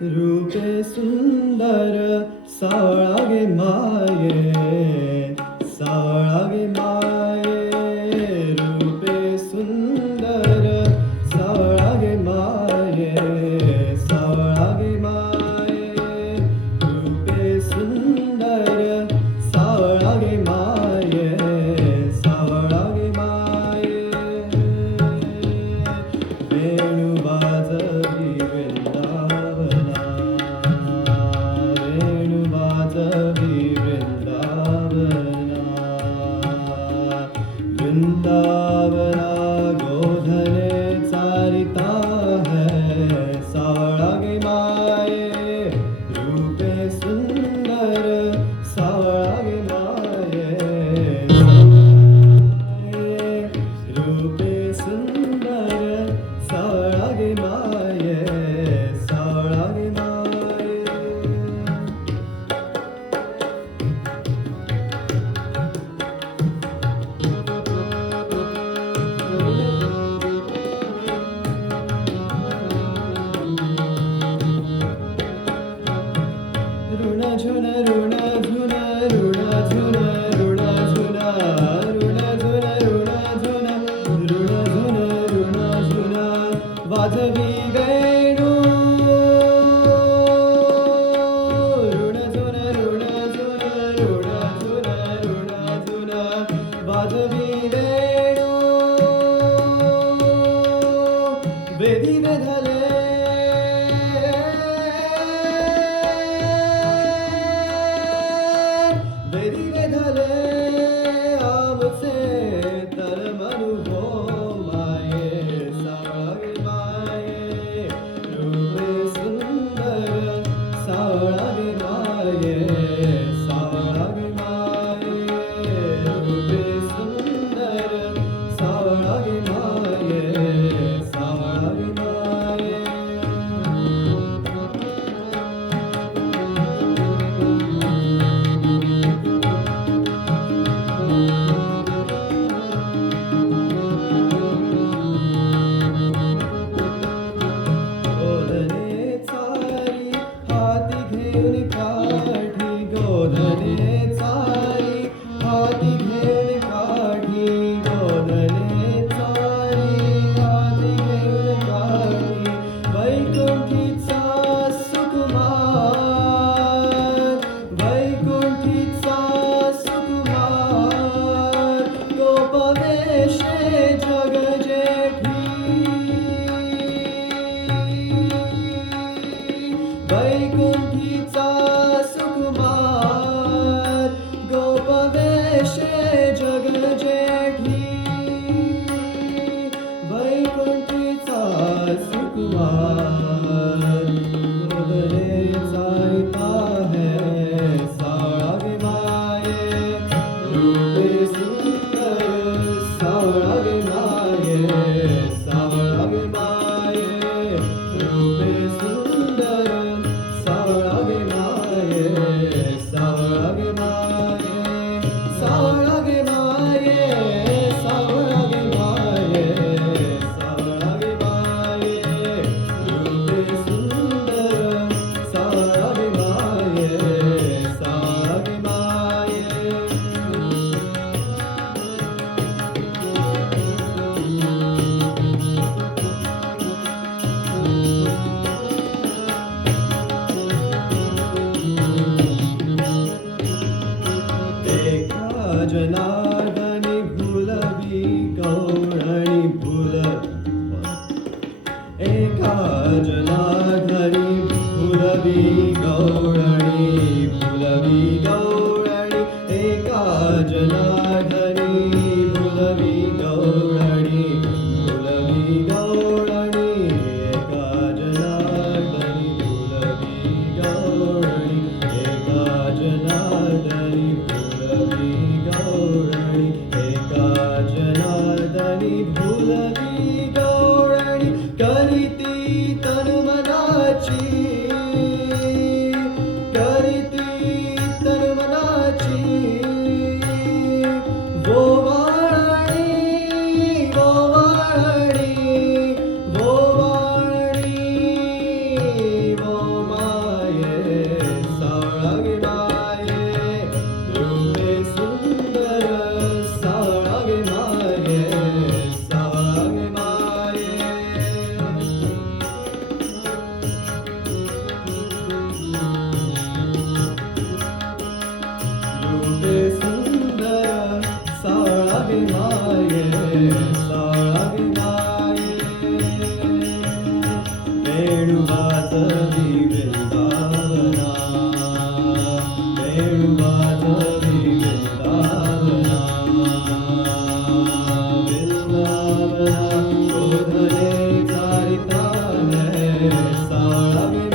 रूपे सुंदर सावळा गे माये, सावळा गे माये. रूपे सुंदर सावळा गे माये, सावळा गे माये. रूपे सुंदर सावळा गे माये, सावळा गे माये. वेणू वाजवी वृंदावना, वेणू वाजवी वृंदावना. वृंदावना गोधने चारिता है, सावळा गे माये. रूपे सुंदर सावळा गे माये, रूपे सुंदर सावळा गे माये, सावळा गे माये. ऋण झुन ऋण झुन ऋण झुन ऋण झुन ऋण झुन ऋण झुन ऋण झुन ऋण झुन वाजवी वेणू. ऋण झुन ऋण झुन ऋण झुन ऋण झुन वाजवी वेणू. वेदी वेधले वेदी वेधले आमचे तर मनू हो माये, सावळा गे माये. रूपे सुंदर सावळा गे माये, सावळा गे माये. रूपे सुंदर सावळा गे माये, सावळा गे माये. गोधने चारी हाती घेऊन काठी, गोधने चारी हाती घेऊन काठी. गोधने चारी हाती घेऊन काठी. वैकुंठीचा सुकुमार, वैकुंठीचा सुकुमार. गोपवेशे जगजेठी, वैकुंठीचा सुकुमार. गोपवेशे जगजेठी, वैकुंठीचा सुकुमार. गोधने चारिता है, सावळा गे माये. रूपे सुंदर सावळा गे माये, सावळा गे माये. रूपे सुंदर सावळा गे माये, सावळा गे माये. सावळा गे माये, सावळा गे माये, सावळा गे माये. रूपे सुंदर सावळा गे माये, सावळा गे माये. एका जनार्दनी भुलवी गौरणी एका जनार्दनी भुलवी गौरणी, भुलवी गौरणी. एका जनार्दनी भुलवी गौरणी, भुलवी गौरणी. एका जनार्दनी भुलवी गौरणी, एका जनार्दनी भुलवी गौरणी. गे माये सावळा गे माये वेणू वाजवी वृंदावना वेणू वाजवी वृंदावना वृंदावना गोधने चारिता है सावळा गे